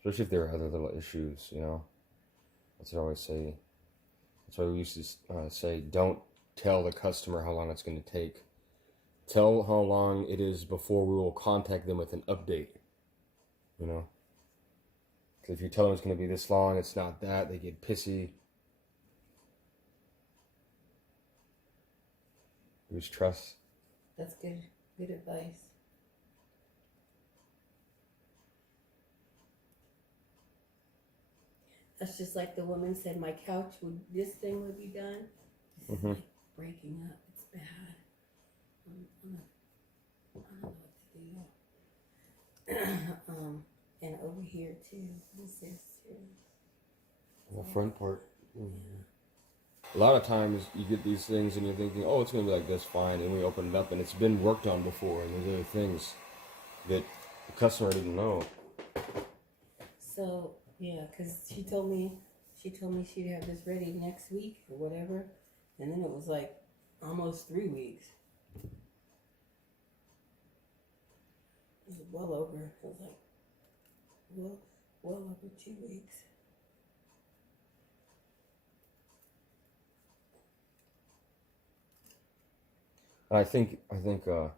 Especially if there are other little issues, you know. That's what I always say. That's why we used to say, don't tell the customer how long it's going to take. Tell how long it is before we will contact them with an update. You know? Because if you tell them it's going to be this long, it's not that, they get pissy. Lose trust. That's good advice. That's just like the woman said, my couch this thing would be done. This is like breaking up. It's bad. I don't know what to do. And over here too. This is too. The front part. A lot of times you get these things and you're thinking, oh, it's going to be like this, fine. And we open it up and it's been worked on before. And there's other things that the customer didn't know. So, yeah, because she told me she'd have this ready next week or whatever. And then it was like almost 3 weeks. It was well over. It was like well over 2 weeks. I think a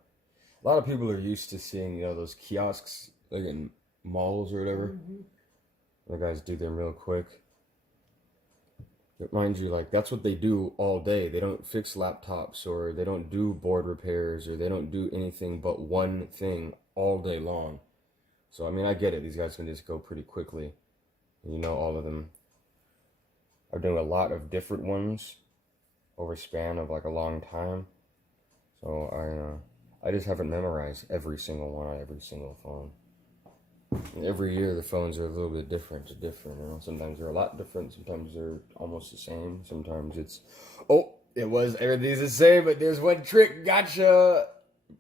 lot of people are used to seeing, you know, those kiosks like in malls or whatever. The guys do them real quick. But mind you, like that's what they do all day. They don't fix laptops or they don't do board repairs or they don't do anything but one thing all day long. So I mean, I get it. These guys can just go pretty quickly. You know, all of them are doing a lot of different ones over a span of like a long time. So I just haven't memorized every single one on every single phone. And every year the phones are a little bit different. You know, sometimes they're a lot different. Sometimes they're almost the same. Sometimes it's, everything's the same, but there's one trick. Gotcha.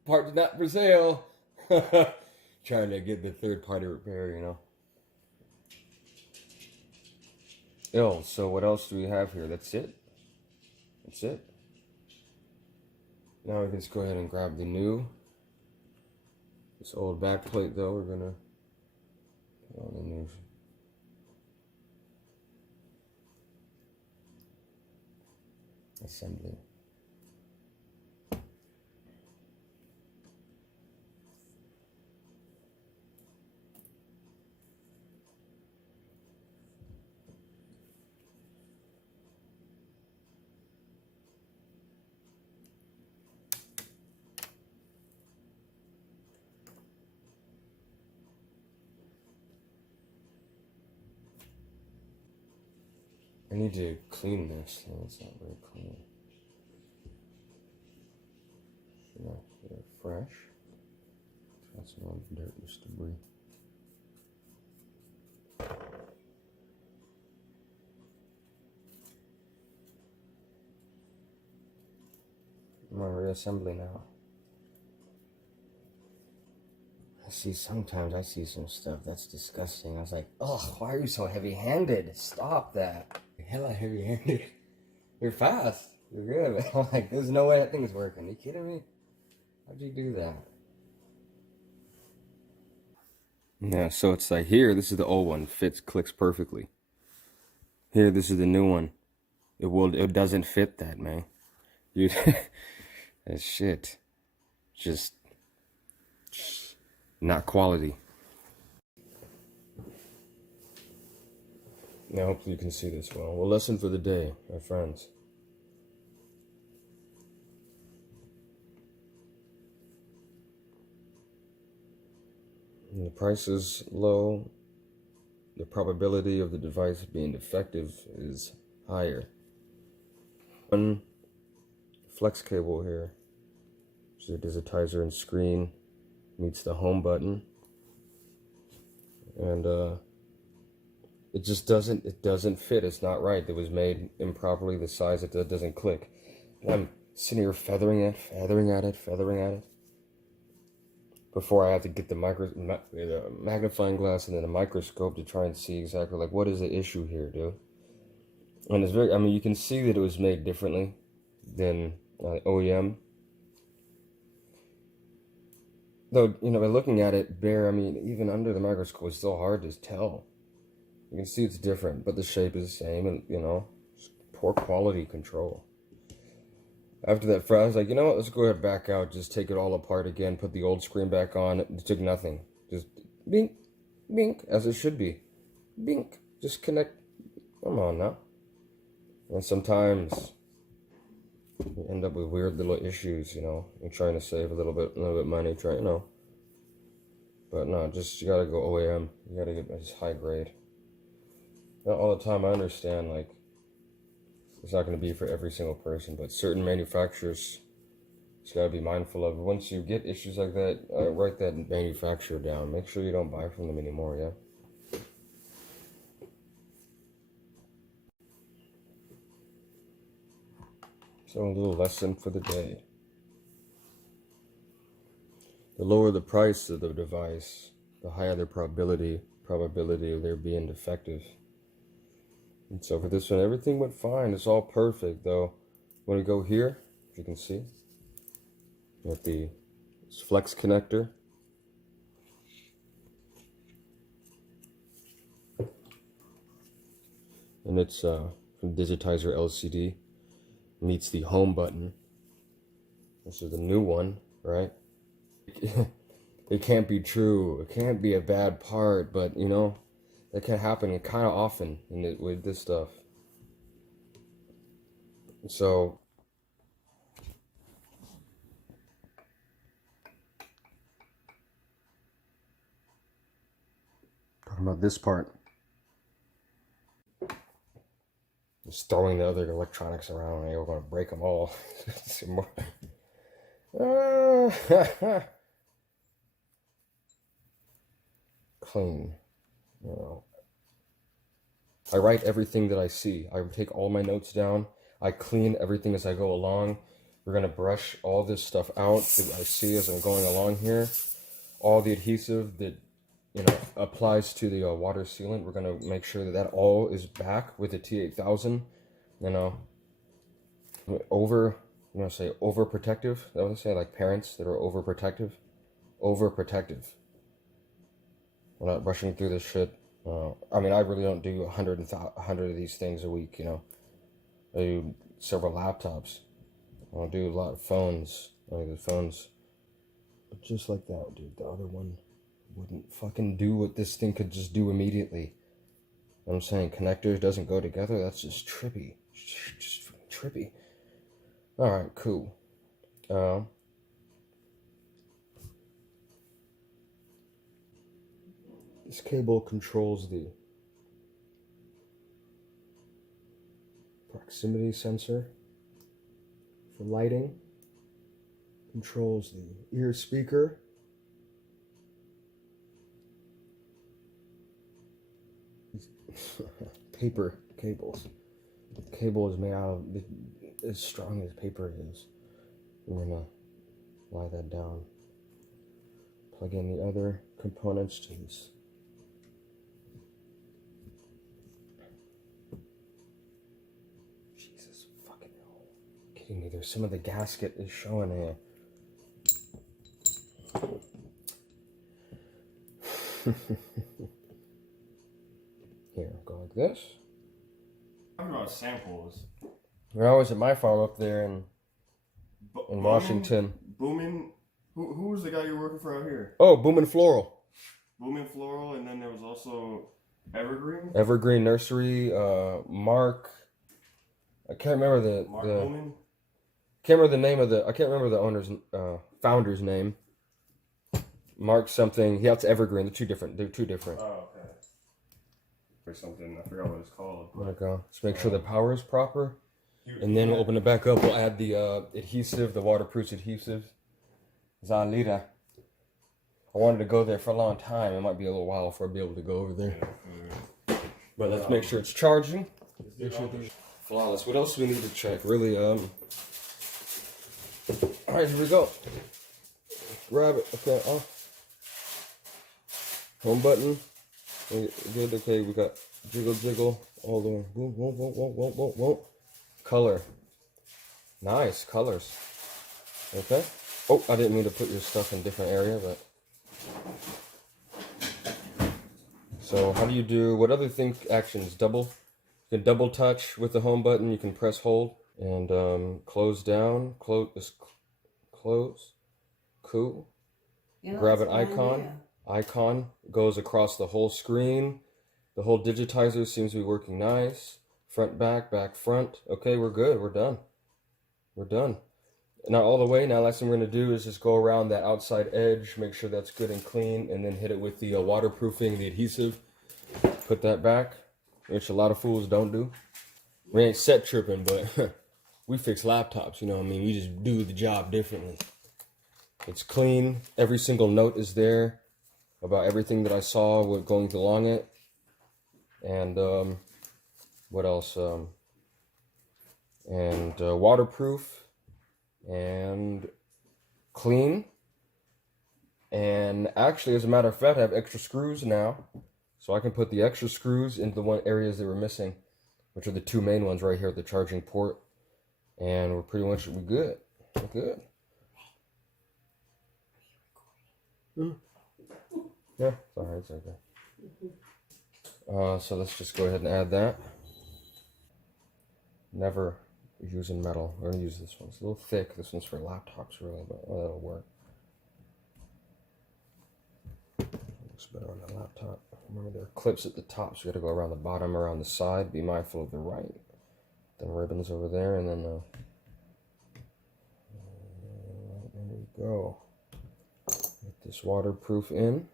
Parts not for sale. Trying to get the third party repair, you know. So what else do we have here? That's it. Now we can just go ahead and grab the new. This old back plate though, we're gonna put on the new. Assembly. I need to clean this. No, it's not very clean. Yeah, get it fresh. Got some old dirt and debris. I'm on reassembly now. Sometimes I see some stuff that's disgusting. I was like, oh, why are you so heavy-handed? Stop that. You're hella heavy-handed. You're fast. You're good. I'm like, there's no way that thing's working. Are you kidding me? How'd you do that? Yeah, so it's like here, this is the old one. Clicks perfectly. Here, this is the new one. It doesn't fit that, man. Dude, that shit. Just not quality. Now, hopefully you can see this well. Well, lesson for the day, my friends. When the price is low, the probability of the device being defective is higher. One flex cable here, which is a digitizer and screen, meets the home button, and it just doesn't fit. It's not right. It was made improperly. The size, it doesn't click. And I'm sitting here feathering at it before I have to get the magnifying glass and then a microscope to try and see exactly like what is the issue here, dude. And it's very, I mean, you can see that it was made differently than OEM. Though, you know, by looking at it bare, I mean, even under the microscope, it's still hard to tell. You can see it's different, but the shape is the same, and you know, poor quality control. After that, I was like, you know what? Let's go ahead, back out, just take it all apart again, put the old screen back on. It took nothing. Just bink, bink, as it should be. Bink, just connect. Come on now. And sometimes you end up with weird little issues, you know. You're trying to save a little bit money, you know. But no, just you gotta go OEM. You gotta get this high grade. Not all the time. I understand, like, it's not gonna be for every single person, but certain manufacturers, you gotta be mindful of. Once you get issues like that, write that manufacturer down. Make sure you don't buy from them anymore. Yeah. So a little lesson for the day. The lower the price of the device, the higher the probability of there being defective. And so for this one, everything went fine. It's all perfect, though. When we go here, as you can see, with the flex connector. And it's from Digitizer LCD. Meets the home button. This is the new one, right? It can't be true. It can't be a bad part, but you know, that can happen kind of often with this stuff. So, talking about this part. Just throwing the other electronics around, and you're going to break them all. Clean. You know. I write everything that I see. I take all my notes down. I clean everything as I go along. We're going to brush all this stuff out that I see as I'm going along here. All the adhesive that, you know, applies to the water sealant. We're going to make sure that all is back with the T8000. You know, overprotective. That what I say, like parents that are overprotective. Overprotective. We're not rushing through this shit. I mean, I really don't do 100 of these things a week, you know. I do several laptops. I'll do a lot of phones. Like the phones. But just like that, dude, the other one wouldn't fucking do what this thing could just do immediately. You know what I'm saying? Connectors doesn't go together. That's just trippy. Just fucking trippy. Alright, cool. This cable controls the proximity sensor for lighting, controls the ear speaker, paper cables. The cable is made out of as strong as paper is. We're gonna lie that down. Plug in the other components to this. Jesus fucking hell. Kidding me, there's some of the gasket is showing here. Here, go like this. Talking about samples. When I was at my farm up there in Washington. Boomin. Who was the guy you were working for out here? Oh, Boomin' Floral. Boomin' Floral, and then there was also Evergreen. Evergreen Nursery. Mark. I can't remember the Boomin. Can't remember the name of the. I can't remember the owner's founder's name. Mark something. Yeah, it's Evergreen. They're two different. Oh, okay. Or something. I forgot what it's called. There we go. Let's make sure the power is proper. And then we'll open it back up. We'll add the adhesive, the waterproof adhesive. Zalita. I wanted to go there for a long time. It might be a little while before I'll be able to go over there. But let's make sure it's charging. Make sure it's flawless. What else do we need to check? Really, alright, here we go. Grab it. Okay, home button. Good, okay, we got jiggle, all the way. Whoa. Color. Nice colors. Okay. Oh, I didn't mean to put your stuff in a different area, but So how do you do, what other thing actions? Double, you can double touch with the home button, you can press hold and close down, close, cool. Yeah, Grab an that's fine, icon, yeah. icon goes across the whole screen. The whole digitizer seems to be working nice. Front, back, front. Okay, we're good, we're done. We're done. Not all the way. Now, last thing we're going to do is just go around that outside edge, make sure that's good and clean, and then hit it with the waterproofing, the adhesive. Put that back, which a lot of fools don't do. We ain't set tripping, but we fix laptops, you know what I mean? We just do the job differently. It's clean. Every single note is there about everything that I saw with going along it. And what else? Waterproof and clean. And actually, as a matter of fact, I have extra screws now, so I can put the extra screws into the one areas that were missing, which are the two main ones right here at the charging port, and we're pretty much good. We're good. Yeah, it's alright. It's okay. So let's just go ahead and add that. Never using metal. We're gonna use this one. It's a little thick. This one's for laptops, really, but that'll work. Looks better on the laptop. Remember, there are clips at the top, so you gotta go around the bottom, around the side. Be mindful of the right. The ribbons over there, and then there we go. Get this waterproof in.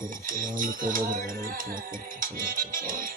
Around the table, but I want to reconnect it to something else.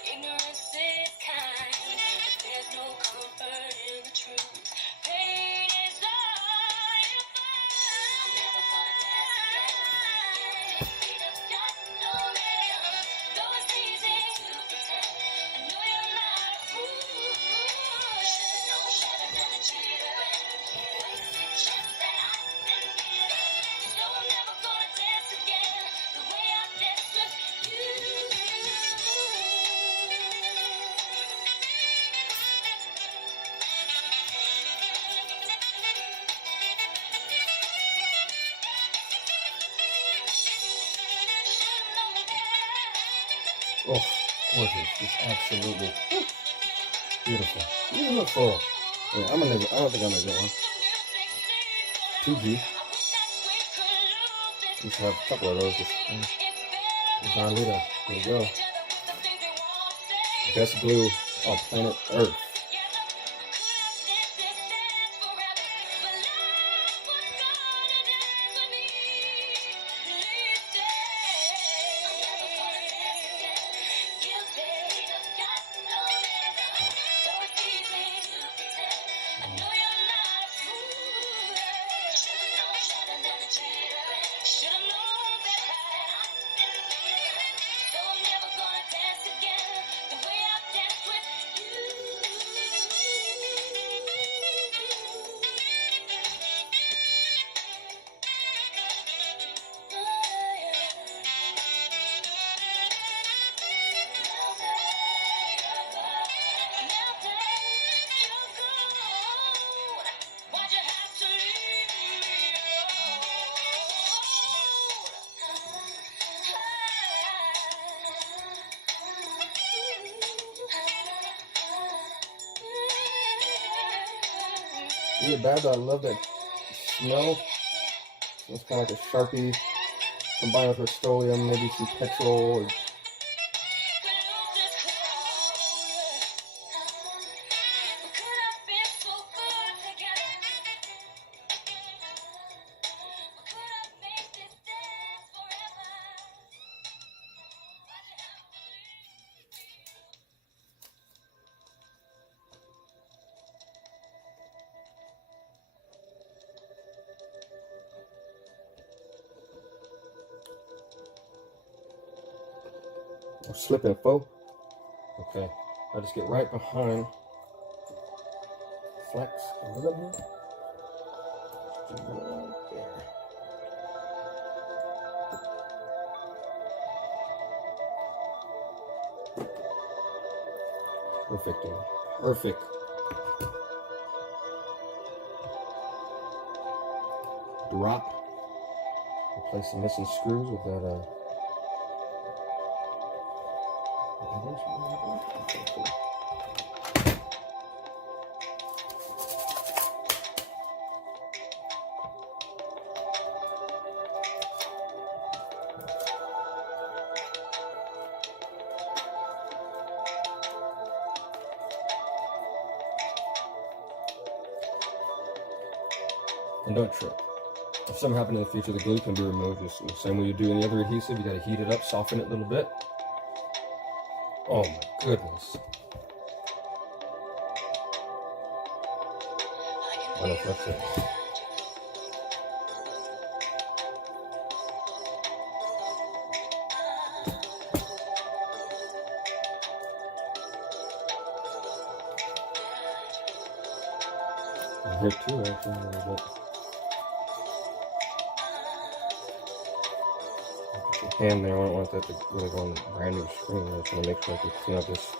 Oh, gorgeous. It's absolutely beautiful. Beautiful. Yeah, I don't think I'm gonna get one. 2G. Used to have a couple of those. John Lita. Here we go. Best glue on planet Earth. Is it bad that I love that smell? It's kind of like a Sharpie combined with Rust-Oleum, maybe some petrol. Or... Or slip and fold. Okay, I just get right behind flex a little bit. Just do it right there. Perfect, dude. Perfect. Drop. Replace the missing screws with that. And don't trip. If something happened in the future, the glue can be removed just the same way you do any other adhesive. You got to heat it up, soften it a little bit. Oh my goodness. I don't know if that's it. Here too, actually, a little bit. Put your hand there. I don't want that to really go on the brand new screen. I just want to make sure I can clean up this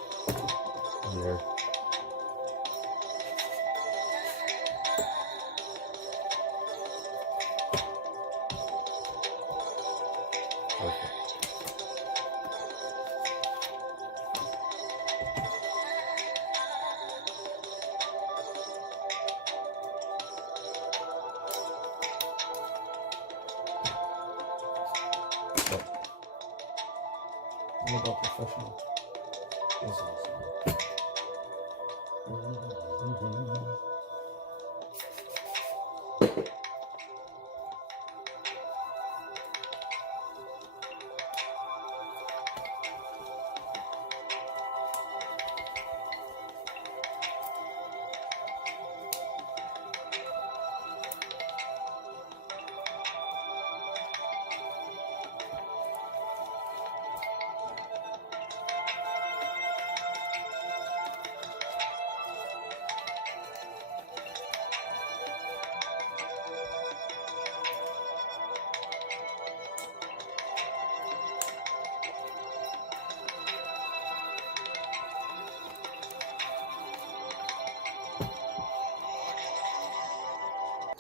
in there. Perfect. I'm about professional.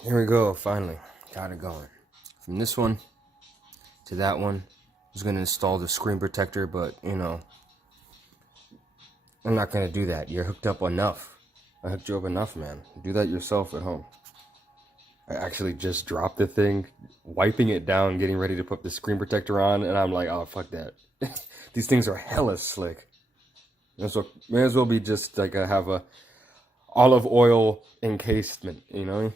Here we go, finally. Got it going. From this one to that one, I was going to install the screen protector, but, you know, I'm not going to do that. You're hooked up enough. I hooked you up enough, man. Do that yourself at home. I actually just dropped the thing, wiping it down, getting ready to put the screen protector on, and I'm like, oh, fuck that. These things are hella slick. So may as well be just like have a olive oil encasement, you know?